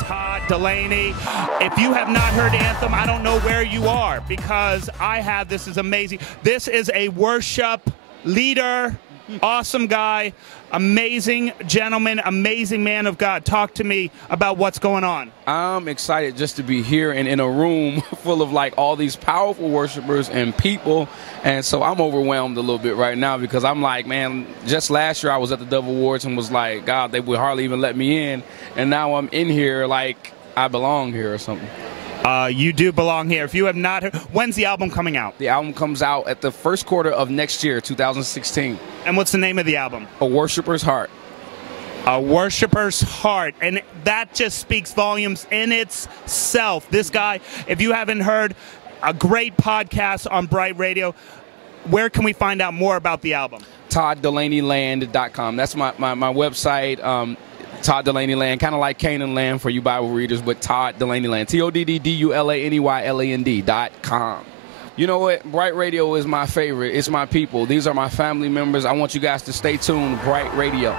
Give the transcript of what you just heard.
Todd Dulaney. If you have not heard Anthem, I don't know where you are, because I have. This is amazing. This is a worship leader, awesome guy, amazing gentleman, amazing man of God. Talk to me about what's going on. I'm excited just to be here and in a room full of like all these powerful worshipers and people. And so I'm overwhelmed a little bit right now, because I'm like, man, just last year I was at the Dove Awards and was like, God, they would hardly even let me in. And now I'm in here like I belong here or something. You do belong here. If you have not heard, when's the album coming out? The album comes out at the first quarter of next year, 2016. And what's the name of the album? A Worshiper's Heart. A Worshiper's Heart. And that just speaks volumes in itself. This guy, if you haven't heard, a great podcast on Bright Radio. Where can we find out more about the album? ToddDulaneyLand.com. That's my website. Todd Dulaney Land, kind of like Canaan Land for you Bible readers, but Todd Dulaney Land. ToddDulaneyland.com. You know what? Bright Radio is my favorite. It's my people. These are my family members. I want you guys to stay tuned. Bright Radio.